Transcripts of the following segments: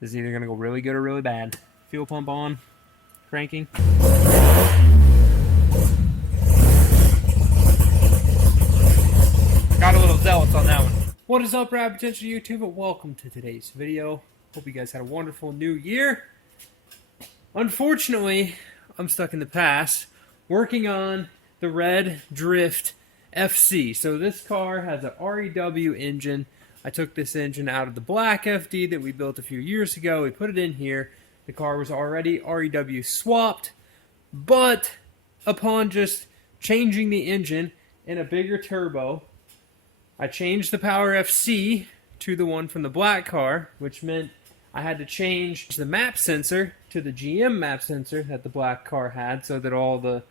This is either going to go really good or really bad. Fuel pump on, cranking. Got a little zealous on that one. What is up, Rapid Potential YouTube? Welcome to today's video. Hope you guys had a wonderful new year. Unfortunately, I'm stuck in the past working on the Red Drift FC. So this car has an REW engine. I took this engine out of the black FD that we built a few years ago. We put it in here. The car was already REW swapped, but upon just changing the engine and a bigger turbo, I changed the Power FC to the one from the black car, which meant I had to change the map sensor to the GM map sensor that the black car had so that all the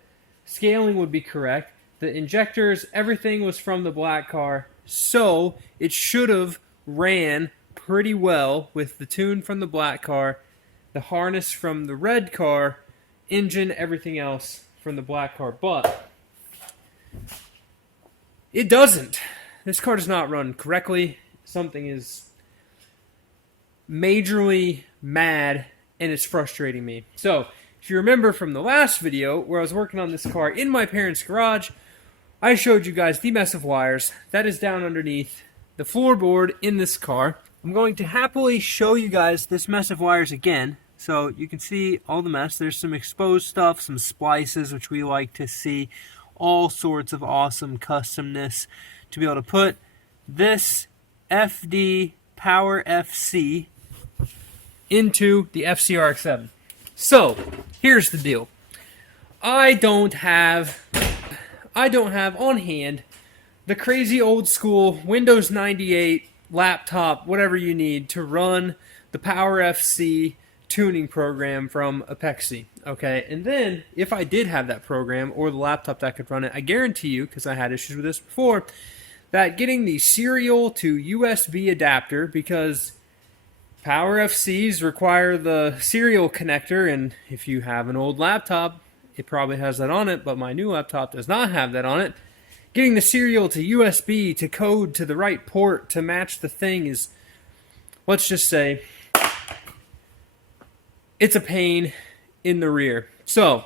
scaling would be correct. The injectors, everything was from the black car, so it should have ran pretty well with the tune from the black car, the harness from the red car, engine, everything else from the black car. But it doesn't. This car does not run correctly. Something is majorly mad, and it's frustrating me. So, if you remember from the last video where I was working on this car in my parents' garage, I showed you guys the mess of wires that is down underneath the floorboard in this car. I'm going to happily show you guys this mess of wires again, so you can see all the mess. There's some exposed stuff, some splices, which we like to see, all sorts of awesome customness to be able to put this FD Power FC into the RX7. So, here's the deal. I don't have on hand the crazy old school Windows 98 laptop, whatever you need to run the Power FC tuning program from Apexi. Okay, and then if I did have that program or the laptop that could run it, I guarantee you, because I had issues with this before, that getting the serial to USB adapter, because Power FCs require the serial connector, and if you have an old laptop, it probably has that on it, but my new laptop does not have that on it. Getting the serial to USB to code to the right port to match the thing is, let's just say, it's a pain in the rear. So,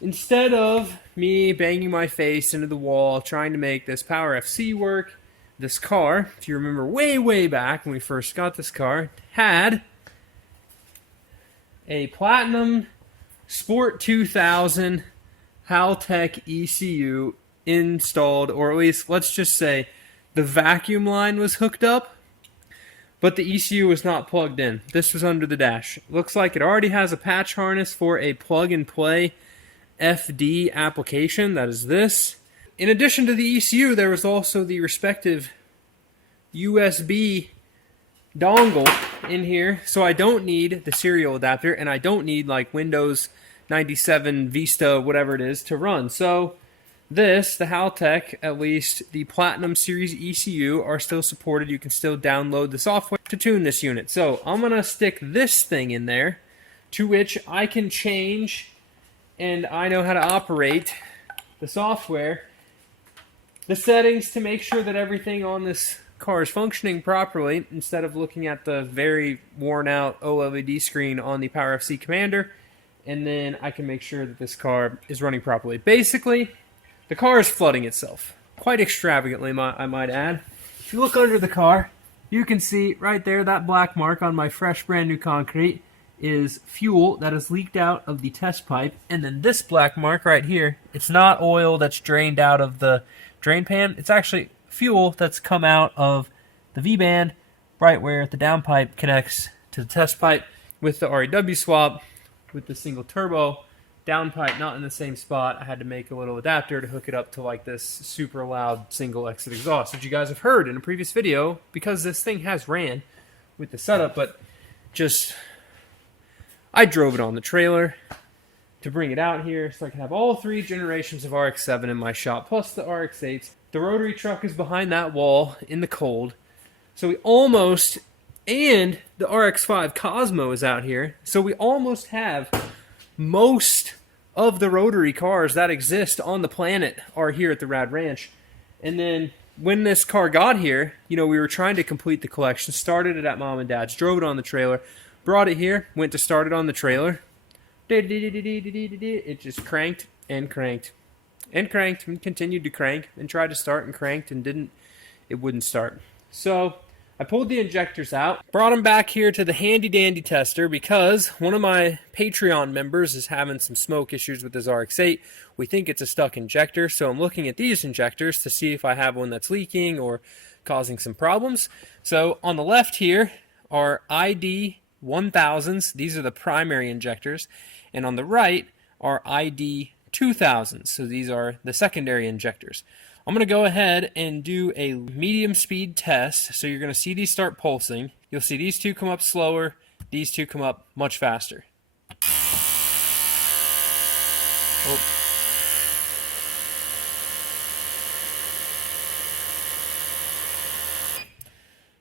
instead of me banging my face into the wall trying to make this Power FC work, this car, if you remember way back when we first got this car, had a Platinum Sport 2000 Haltech ECU installed, or at least let's just say the vacuum line was hooked up, but the ECU was not plugged in. This was under the dash. Looks like it already has a patch harness for a plug-and-play FD application. That is this. In addition to the ECU, there was also the respective USB dongle in here, so I don't need the serial adapter, and I don't need like Windows 97 Vista, whatever it is, to run. So this, the Haltech, at least the Platinum Series ECU, are still supported. You can still download the software to tune this unit. So I'm going to stick this thing in there, to which I can change, and I know how to operate the software, the settings to make sure that everything on this car is functioning properly, instead of looking at the very worn out OLED screen on the Power FC Commander, and then I can make sure that this car is running properly. Basically, the car is flooding itself, quite extravagantly, I might add. If you look under the car, you can see right there that black mark on my fresh brand new concrete is fuel that is leaked out of the test pipe, and then this black mark right here, it's not oil that's drained out of the drain pan, it's actually fuel that's come out of the V-band right where the downpipe connects to the test pipe. With the REW swap, with the single turbo, downpipe not in the same spot, I had to make a little adapter to hook it up to like this super loud single exit exhaust, which you guys have heard in a previous video, because this thing has ran with the setup, but just I drove it on the trailer to bring it out here so I can have all three generations of RX7 in my shop, plus the RX8s. The rotary truck is behind that wall in the cold, so we almost, and the RX5 Cosmo is out here, so we almost have most of the rotary cars that exist on the planet are here at the Rad Ranch. And then when this car got here, you know, we were trying to complete the collection. Started it at mom and dad's, drove it on the trailer, brought it here, went to start it on the trailer. It just cranked and cranked and cranked and continued to crank and tried to start and cranked and it wouldn't start. So I pulled the injectors out, brought them back here to the handy dandy tester because one of my Patreon members is having some smoke issues with his RX7. We think it's a stuck injector, so I'm looking at these injectors to see if I have one that's leaking or causing some problems. So on the left here are ID 1000s. These are the primary injectors. And on the right are ID 2000s. So these are the secondary injectors. I'm going to go ahead and do a medium speed test. So you're going to see these start pulsing. You'll see these two come up slower. These two come up much faster. Oh.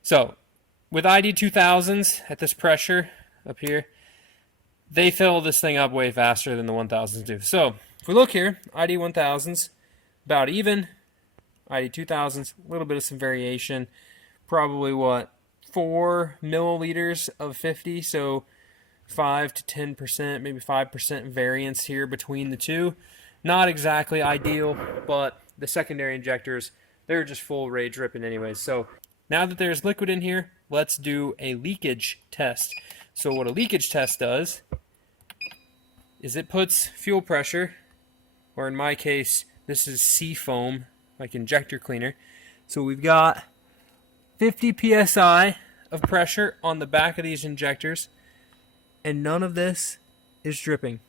So with ID 2000s at this pressure up here, they fill this thing up way faster than the 1000s do. So if we look here, ID 1000s, about even. ID 2000s, a little bit of some variation. Probably what, 4 milliliters of 50, so 5 to 10%, maybe 5% variance here between the two. Not exactly ideal, but the secondary injectors, they're just full rage ripping anyways. So now that there's liquid in here, let's do a leakage test. So what a leakage test does is it puts fuel pressure, or in my case, this is sea foam, like injector cleaner. So we've got 50 psi of pressure on the back of these injectors, and none of this is dripping.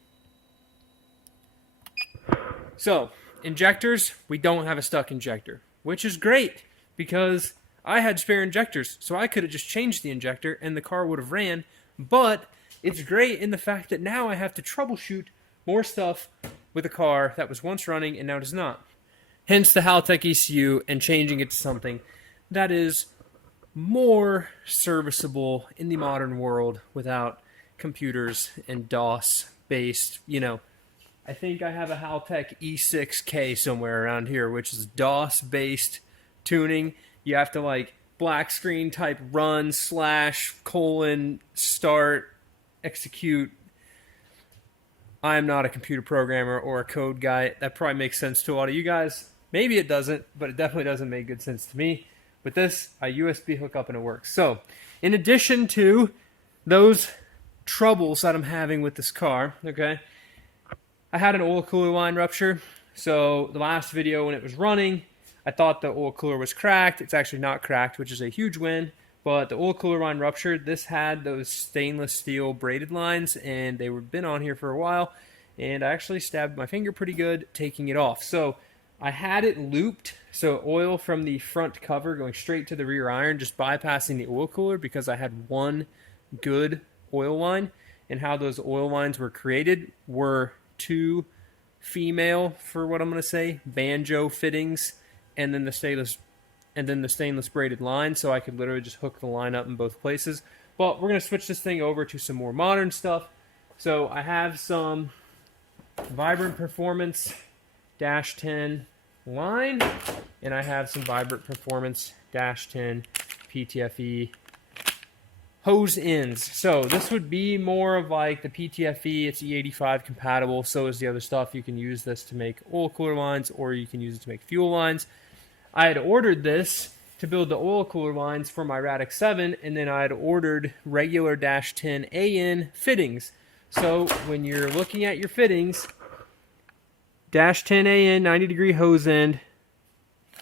So injectors, we don't have a stuck injector, which is great because I had spare injectors, so I could have just changed the injector and the car would have ran. But it's great in the fact that now I have to troubleshoot more stuff with a car that was once running and now does not. Hence the Haltech ECU and changing it to something that is more serviceable in the modern world without computers and DOS-based, you know. I think I have a Haltech E6K somewhere around here, which is DOS-based tuning. You have to like black screen type run / : start, execute. I am not a computer programmer or a code guy. That probably makes sense to a lot of you guys. Maybe it doesn't, but it definitely doesn't make good sense to me. With this, I USB hook up and it works. So, in addition to those troubles that I'm having with this car, okay, I had an oil cooler line rupture. So, the last video when it was running, I thought the oil cooler was cracked. It's actually not cracked, which is a huge win. But the oil cooler line ruptured. This had those stainless steel braided lines, and they were been on here for a while. And I actually stabbed my finger pretty good taking it off. So I had it looped, so oil from the front cover going straight to the rear iron, just bypassing the oil cooler because I had one good oil line. And how those oil lines were created were two female, for what I'm going to say, banjo fittings, and then the stainless braided line, so I could literally just hook the line up in both places. But we're going to switch this thing over to some more modern stuff. So I have some Vibrant Performance -10 line, and I have some Vibrant Performance -10 PTFE hose ends. So this would be more of like the PTFE. It's E85 compatible, so is the other stuff. You can use this to make oil cooler lines, or you can use it to make fuel lines. I had ordered this to build the oil cooler lines for my RX7, and then I had ordered regular -10 AN fittings. So when you're looking at your fittings, -10 AN 90-degree hose end,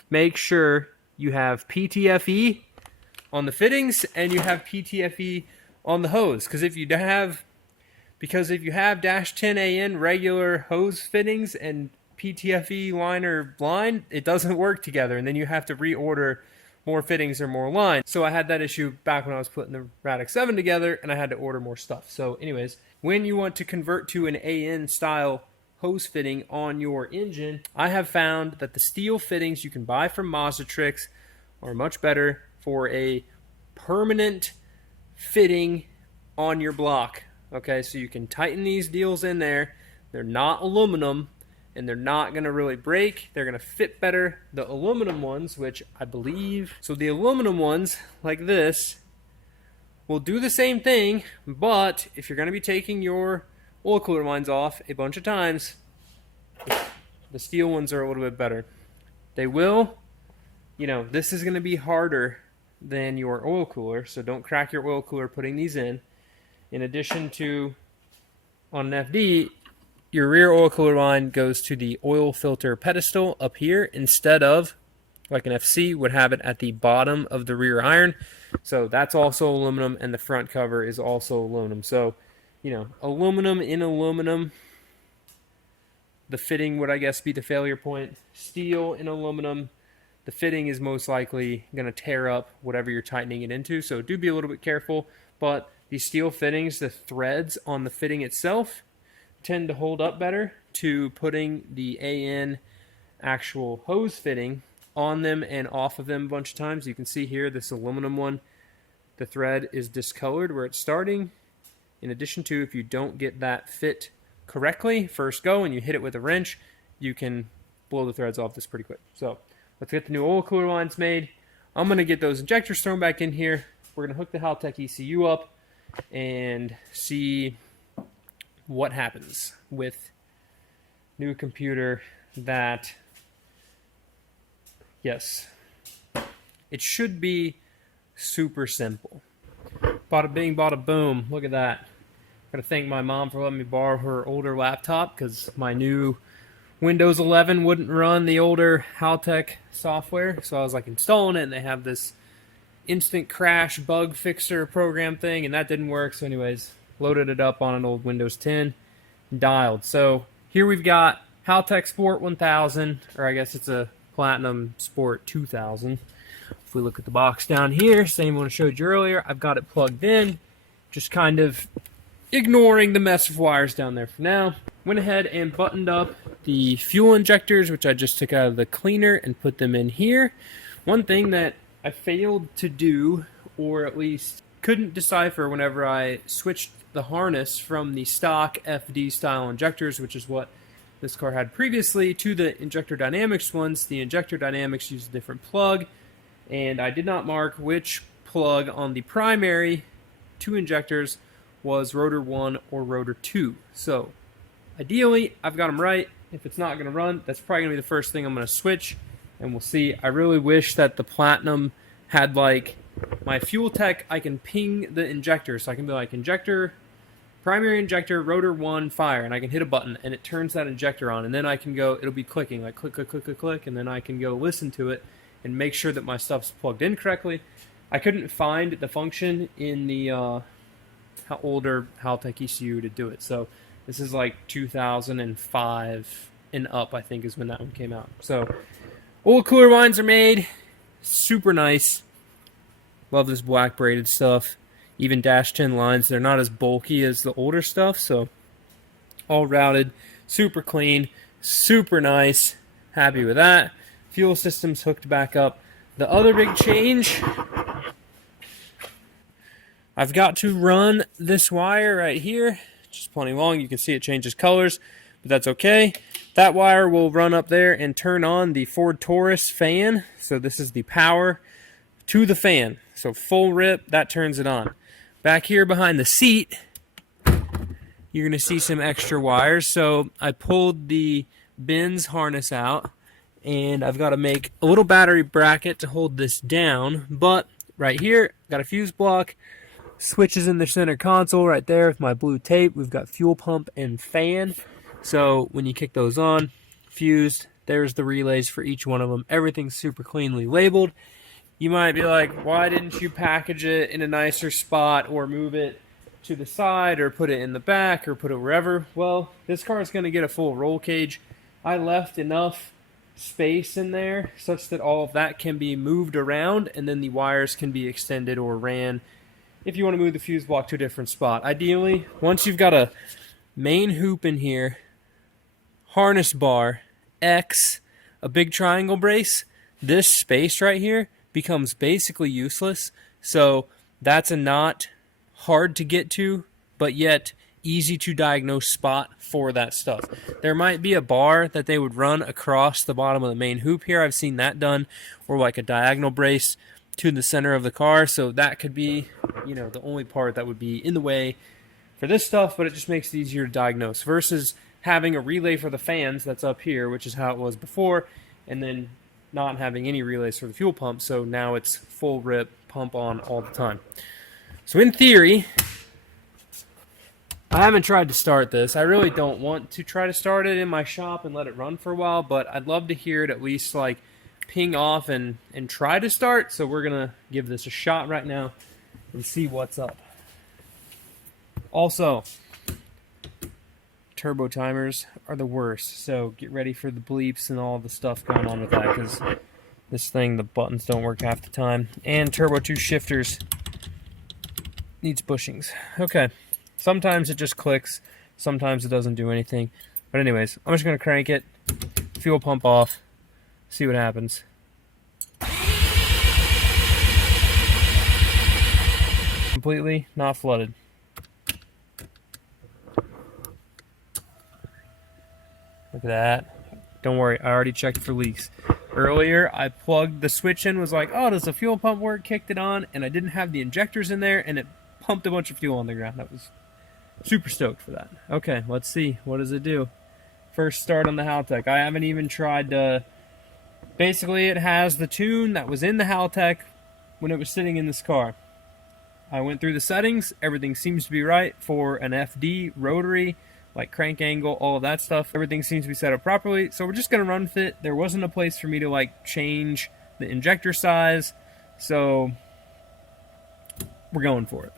make sure you have PTFE on the fittings and you have PTFE on the hose. Because if you have -10 AN regular hose fittings and PTFE liner line, it doesn't work together, and then you have to reorder more fittings or more line. So I had that issue back when I was putting the RX7 together, and I had to order more stuff. So anyways, when you want to convert to an AN style hose fitting on your engine, I have found that the steel fittings you can buy from Mazdatrix are much better for a permanent fitting on your block. Okay, so you can tighten these deals in there. They're not aluminum, and they're not going to really break. They're going to fit better. The aluminum ones, which I believe, so the aluminum ones like this will do the same thing, but if you're going to be taking your oil cooler lines off a bunch of times, the steel ones are a little bit better. They will, this is going to be harder than your oil cooler, so don't crack your oil cooler putting these in. In addition to, on an FD, your rear oil cooler line goes to the oil filter pedestal up here instead of, like an FC, would have it at the bottom of the rear iron. So that's also aluminum, and the front cover is also aluminum. So, aluminum in aluminum, the fitting would, I guess, be the failure point. Steel in aluminum, the fitting is most likely going to tear up whatever you're tightening it into. So do be a little bit careful, but these steel fittings, the threads on the fitting itself tend to hold up better to putting the AN actual hose fitting on them and off of them a bunch of times. You can see here this aluminum one, the thread is discolored where it's starting. In addition to, if you don't get that fit correctly first go and you hit it with a wrench, you can blow the threads off this pretty quick. So let's get the new oil cooler lines made. I'm going to get those injectors thrown back in here. We're going to hook the Haltech ECU up and see what happens with new computer that, yes, it should be super simple. Bada bing, bada boom. Look at that. Gotta thank my mom for letting me borrow her older laptop because my new Windows 11 wouldn't run the older Haltech software. So I was like installing it, and they have this instant crash bug fixer program thing, and that didn't work. So anyways, loaded it up on an old Windows 10, dialed. So here we've got Haltech Sport 1000, or I guess it's a Platinum Sport 2000. If we look at the box down here, same one I showed you earlier, I've got it plugged in, just kind of ignoring the mess of wires down there for now. Went ahead and buttoned up the fuel injectors, which I just took out of the cleaner and put them in here. One thing that I failed to do, or at least couldn't decipher whenever I switched the harness from the stock FD style injectors, which is what this car had previously, to the Injector Dynamics ones. The Injector Dynamics used a different plug, and I did not mark which plug on the primary two injectors was rotor 1 or rotor 2. So ideally, I've got them right. If it's not going to run, that's probably going to be the first thing I'm going to switch, and we'll see. I really wish that the Platinum had, like, my fuel tech, I can ping the injector, so I can be like, injector, primary injector, rotor 1, fire, and I can hit a button, and it turns that injector on, and then I can go, it'll be clicking, like click, click, click, click, click, and then I can go listen to it and make sure that my stuff's plugged in correctly. I couldn't find the function in the older Haltech ECU to do it, so this is like 2005 and up, I think, is when that one came out. So oil cooler lines are made, super nice. Love this black braided stuff. Even dash 10 lines, they're not as bulky as the older stuff, so all routed, super clean, super nice. Happy with that. Fuel system's hooked back up. The other big change, I've got to run this wire right here. Just plenty long. You can see it changes colors, but that's okay. That wire will run up there and turn on the Ford Taurus fan. So this is the power to the fan. So full rip, that turns it on. Back here behind the seat, you're going to see some extra wires. So I pulled the Benz harness out, and I've got to make a little battery bracket to hold this down. But right here, got a fuse block, switches in the center console right there with my blue tape. We've got fuel pump and fan. So when you kick those on, fused, there's the relays for each one of them. Everything's super cleanly labeled. You might be like, why didn't you package it in a nicer spot or move it to the side or put it in the back or put it wherever? Well, this car is going to get a full roll cage. I left enough space in there such that all of that can be moved around, and then the wires can be extended or ran if you want to move the fuse block to a different spot. Ideally, once you've got a main hoop in here, harness bar, X, a big triangle brace, this space right here becomes basically useless. So that's a not hard to get to, but yet easy to diagnose spot for that stuff. There might be a bar that they would run across the bottom of the main hoop here. I've seen that done, or like a diagonal brace to the center of the car. So that could be, you know, the only part that would be in the way for this stuff, but it just makes it easier to diagnose versus having a relay for the fans that's up here, which is how it was before, and then not having any relays for the fuel pump. So now it's full rip, pump on all the time. So in theory, I haven't tried to start this. I really don't want to try to start it in my shop and let it run for a while, but I'd love to hear it at least like ping off and try to start. So we're going to give this a shot right now and see what's up. Also, turbo timers are the worst, so get ready for the bleeps and all the stuff going on with that, because this thing, the buttons don't work half the time. And turbo 2 shifters needs bushings. Okay. Sometimes it just clicks, sometimes it doesn't do anything. But anyways, I'm just going to crank it, fuel pump off, see what happens. Completely not flooded. Look at that. Don't worry, I already checked for leaks. Earlier, I plugged the switch in, was like, oh, does the fuel pump work? Kicked it on, and I didn't have the injectors in there, and it pumped a bunch of fuel on the ground. That was super stoked for that. Okay, let's see. What does it do? First start on the Haltech. I haven't even tried to... Basically, it has the tune that was in the Haltech when it was sitting in this car. I went through the settings. Everything seems to be right for an FD, rotary, like crank angle, all of that stuff. Everything seems to be set up properly. So we're just going to run with it. There wasn't a place for me to like change the injector size. So we're going for it.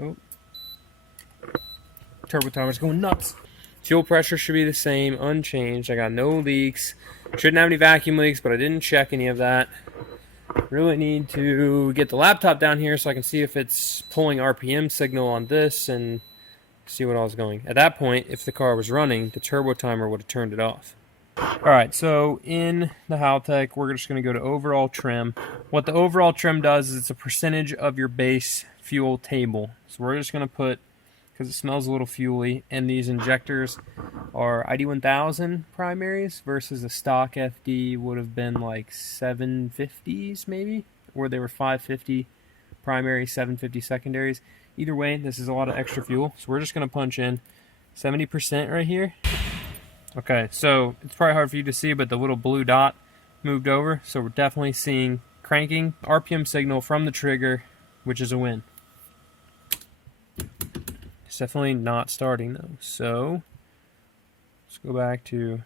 Oh. Turbo timer's going nuts. Fuel pressure should be the same, unchanged. I got no leaks. Shouldn't have any vacuum leaks, but I didn't check any of that. Really need to get the laptop down here so I can see if it's pulling RPM signal on this and see what all's going. At that point, if the car was running, the turbo timer would have turned it off. Alright, so in the Haltech, we're just going to go to overall trim. What the overall trim does is it's a percentage of your base fuel table. So we're just going to put, because it smells a little fuely, and these injectors are ID1000 primaries versus a stock FD would have been like 750s maybe, or they were 550 primary, 750 secondaries. Either way, this is a lot of extra fuel, so we're just going to punch in 70% right here. Okay, so it's probably hard for you to see, but the little blue dot moved over, so we're definitely seeing cranking RPM signal from the trigger, which is a win. It's definitely not starting though, so let's go back to,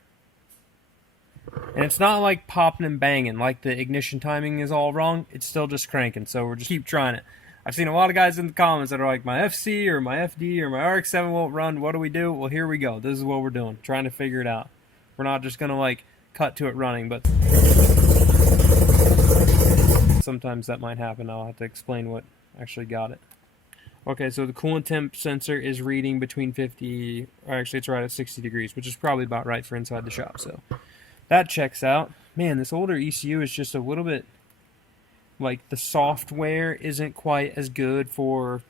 and it's not like popping and banging, like the ignition timing is all wrong, it's still just cranking, so we're just keep trying it. I've seen a lot of guys in the comments that are like, my FC or my FD or my RX7 won't run, what do we do? Well, here we go, this is what we're doing, trying to figure it out. We're not just gonna like cut to it running, but sometimes that might happen. I'll have to explain what actually got it. Okay, so the coolant temp sensor is reading between 50, or actually it's right at 60 degrees, which is probably about right for inside the shop, so that checks out. Man, this older ECU is just a little bit, like the software isn't quite as good for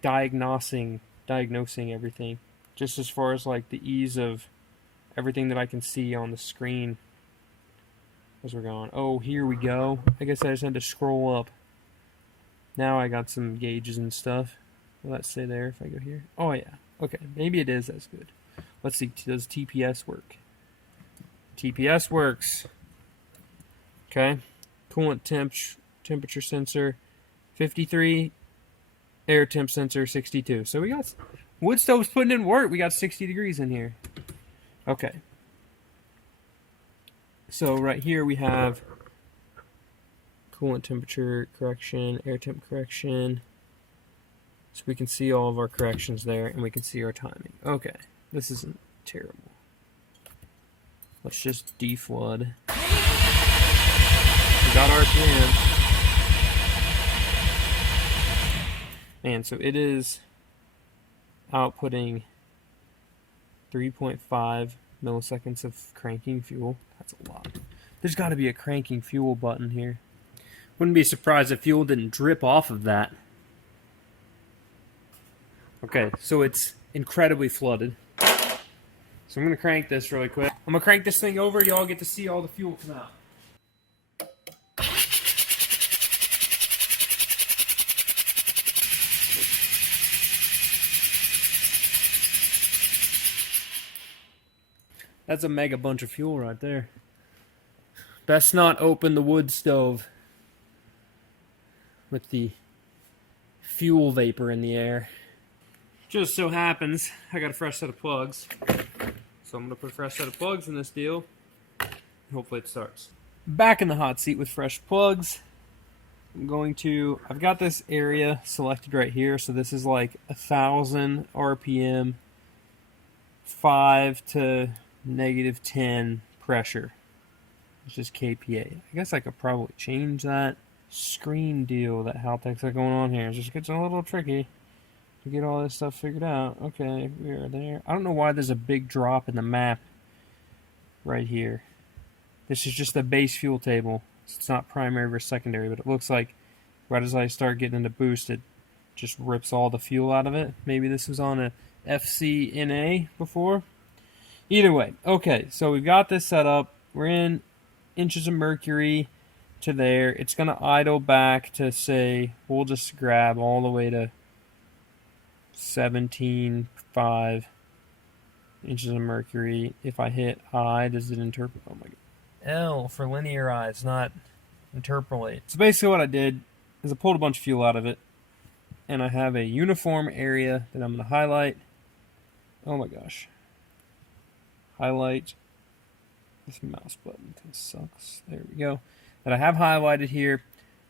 diagnosing everything, just as far as like the ease of everything that I can see on the screen as we're going. Oh, here we go. I guess I just had to scroll up. Now I got some gauges and stuff. Let's say there if I go here. Oh yeah, okay, maybe it is as good. Let's see, does TPS work? TPS works. Okay, coolant temperature sensor 53, air temp sensor 62. So we got wood stove's putting in work. We got 60 degrees in here. Okay. So right here we have coolant temperature correction, air temp correction. So we can see all of our corrections there, and we can see our timing. Okay, this isn't terrible. Let's just deflood. We got RPM. Man, so it is outputting 3.5 milliseconds of cranking fuel. That's a lot. There's got to be a cranking fuel button here. Wouldn't be surprised if fuel didn't drip off of that. Okay, so it's incredibly flooded. So I'm going to crank this really quick. I'm going to crank this thing over. Y'all get to see all the fuel come out. That's a mega bunch of fuel right there. Best not open the wood stove with the fuel vapor in the air. Just so happens I got a fresh set of plugs. So I'm going to put a fresh set of plugs in this deal. Hopefully it starts. Back in the hot seat with fresh plugs. I've got this area selected right here. So this is like 1,000 RPM, 5 to -10 pressure. It's just KPA. I guess I could probably change that. Screen deal that Haltech's got going on here. It just gets a little tricky to get all this stuff figured out. Okay, we are there. I don't know why there's a big drop in the map right here. This is just the base fuel table. It's not primary versus secondary, but it looks like right as I start getting into boost, it just rips all the fuel out of it. Maybe this was on a FCNA before. Either way, okay, so we've got this set up. We're in inches of mercury to there. It's going to idle back to, say, we'll just grab all the way to 17.5 inches of mercury. If I hit I, does it interpolate? Oh my god. L for linearize, not interpolate. So basically what I did is I pulled a bunch of fuel out of it, and I have a uniform area that I'm going to highlight. Oh my gosh. Highlight this mouse button kind of sucks. There we go. That I have highlighted here.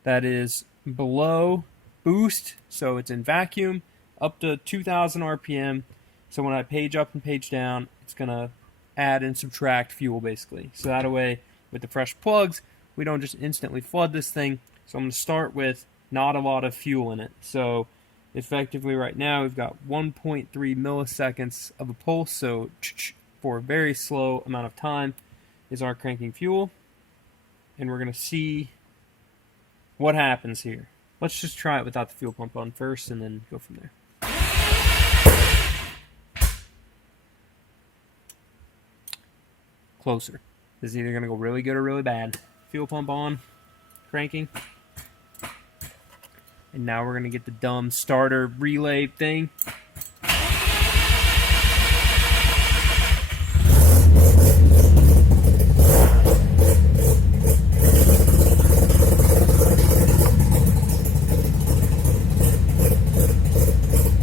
That is below boost, so it's in vacuum, up to 2,000 RPM. So when I page up and page down, it's going to add and subtract fuel basically. So that way, with the fresh plugs, we don't just instantly flood this thing. So I'm going to start with not a lot of fuel in it. So effectively right now, we've got 1.3 milliseconds of a pulse. So for a very slow amount of time is our cranking fuel. And we're going to see what happens here. Let's just try it without the fuel pump on first and then go from there. Closer. This is either going to go really good or really bad. Fuel pump on, cranking. And now we're going to get the dumb starter relay thing.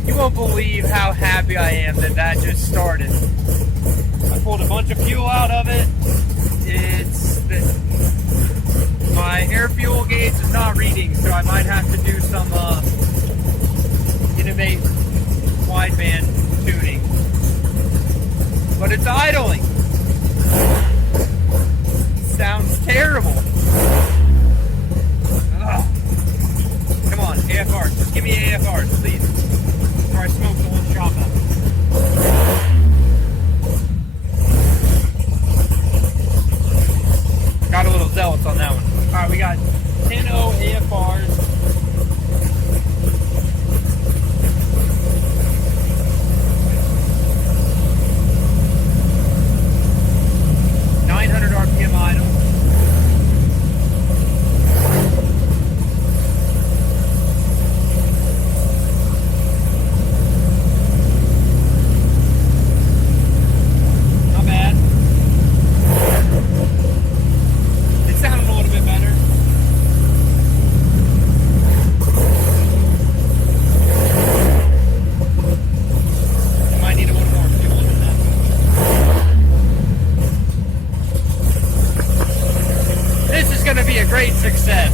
You won't believe how happy I am that that just started. I pulled a bunch of fuel out of it. My air fuel gauge is not reading, so I might have to do some innovate wideband tuning. But it's idling. Sounds terrible. Ugh. Come on, AFRs. Just give me AFRs, please. Before I smoke the whole shop out. Got a little zealous on that one. Alright, we got 10.0 AFRs. RPM idle. Not bad. It sounded a little bit better. I might need a little more fuel in that. This is going to be a great success.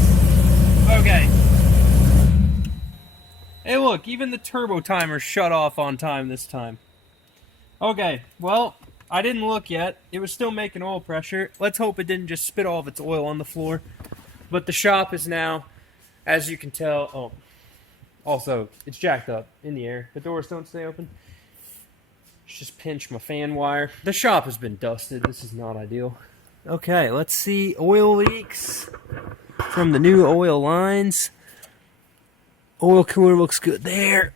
Okay. Hey look, even the turbo timer shut off on time this time. Okay, well, I didn't look yet. It was still making oil pressure. Let's hope it didn't just spit all of its oil on the floor. But the shop is now, as you can tell, also, it's jacked up in the air. The doors don't stay open. Just pinch my fan wire. The shop has been dusted. This is not ideal. Okay, let's see oil leaks from the new oil lines. Oil cooler looks good there.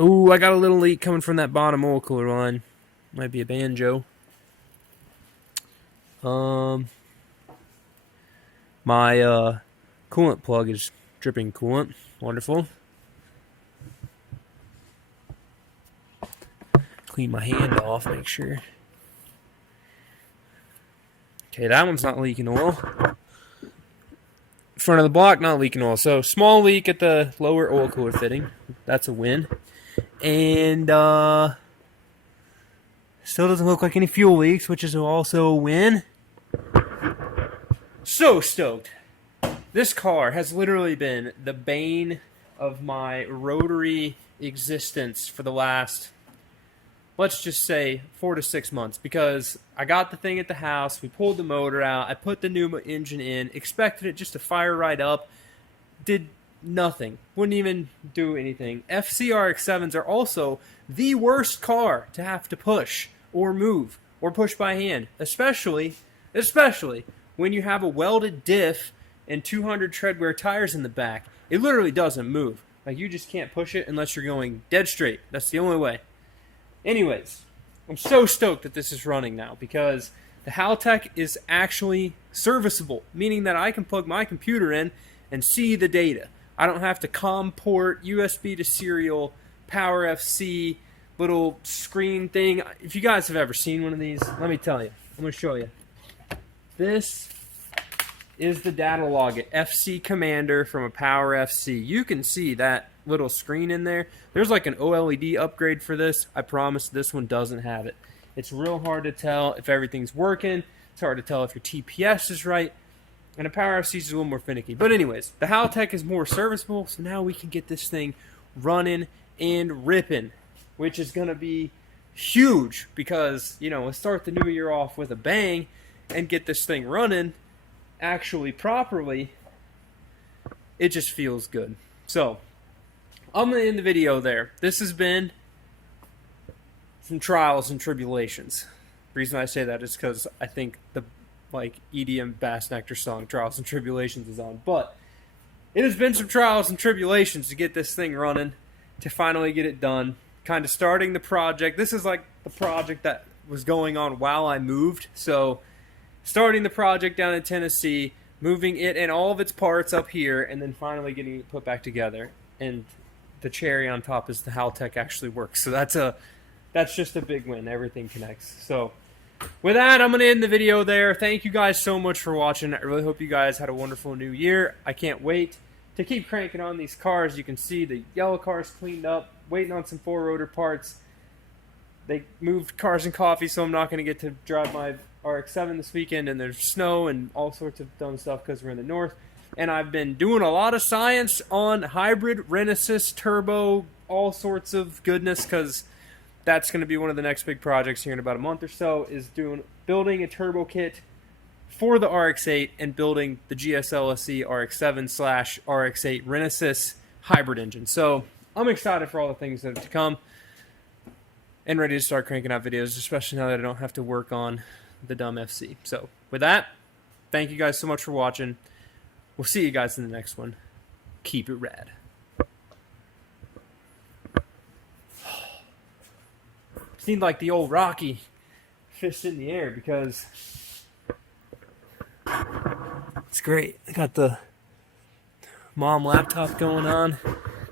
Ooh, I got a little leak coming from that bottom oil cooler line. Might be a banjo. My coolant plug is dripping coolant. Wonderful. Clean my hand off, make sure. Okay, that one's not leaking oil. Front of the block, not leaking oil. So, small leak at the lower oil cooler fitting. That's a win. And, still doesn't look like any fuel leaks, which is also a win. So stoked. This car has literally been the bane of my rotary existence for the last, let's just say, 4 to 6 months, because I got the thing at the house, we pulled the motor out, I put the new engine in, expected it just to fire right up, did nothing, wouldn't even do anything. FC RX7s are also the worst car to have to push or move or push by hand, especially when you have a welded diff and 200 treadwear tires in the back. It literally doesn't move. Like, you just can't push it unless you're going dead straight. That's the only way. Anyways, I'm so stoked that this is running now because the Haltech is actually serviceable, meaning that I can plug my computer in and see the data. I don't have to COM port, USB to serial, Power FC, little screen thing. If you guys have ever seen one of these, let me tell you. I'm going to show you. This is the data log at FC Commander from a Power FC. You can see that little screen in there. There's like an OLED upgrade for this. I promise this one doesn't have it. It's real hard to tell if everything's working. It's hard to tell if your TPS is right. And a Power FC is a little more finicky. But anyways, the Haltech is more serviceable, so now we can get this thing running and ripping, which is going to be huge because, you know, let's start the new year off with a bang and get this thing running actually properly. It just feels good. So, I'm going to end the video there. This has been some trials and tribulations. The reason I say that is because I think the EDM Bass Nectar song Trials and Tribulations is on. But it has been some trials and tribulations to get this thing running, to finally get it done. Kind of starting the project. This is like the project that was going on while I moved. So, starting the project down in Tennessee, moving it and all of its parts up here, and then finally getting it put back together. And the cherry on top is the Haltech actually works. So that's just a big win. Everything connects. So with that, I'm going to end the video there. Thank you guys so much for watching. I really hope you guys had a wonderful new year. I can't wait to keep cranking on these cars. You can see the yellow car's cleaned up, waiting on some 4-rotor parts. They moved Cars and Coffee, so I'm not going to get to drive my RX7 this weekend, and there's snow and all sorts of dumb stuff because we're in the north. And I've been doing a lot of science on hybrid, Renesis, turbo, all sorts of goodness, because that's going to be one of the next big projects here in about a month or so, is building a turbo kit for the RX8 and building the GSLSE RX7 / RX8 Renesis hybrid engine. So I'm excited for all the things that are to come and ready to start cranking out videos, especially now that I don't have to work on the dumb FC. So with that, thank you guys so much for watching. We'll see you guys in the next one. Keep it rad. Seemed like the old Rocky, fist in the air, because it's great. I got the mom laptop going on.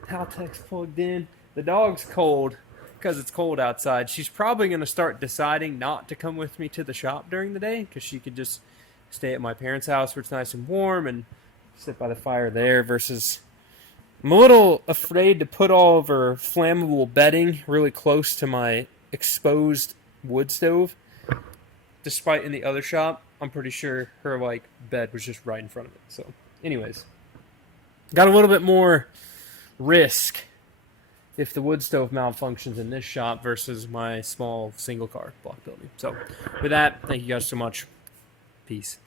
Haltech's plugged in. The dog's cold because it's cold outside. She's probably going to start deciding not to come with me to the shop during the day because she could just stay at my parents' house where it's nice and warm and sit by the fire there, versus I'm a little afraid to put all of her flammable bedding really close to my exposed wood stove. Despite in the other shop, I'm pretty sure her bed was just right in front of it. So anyways, got a little bit more risk if the wood stove malfunctions in this shop versus my small single car block building. So with that, thank you guys so much. Peace.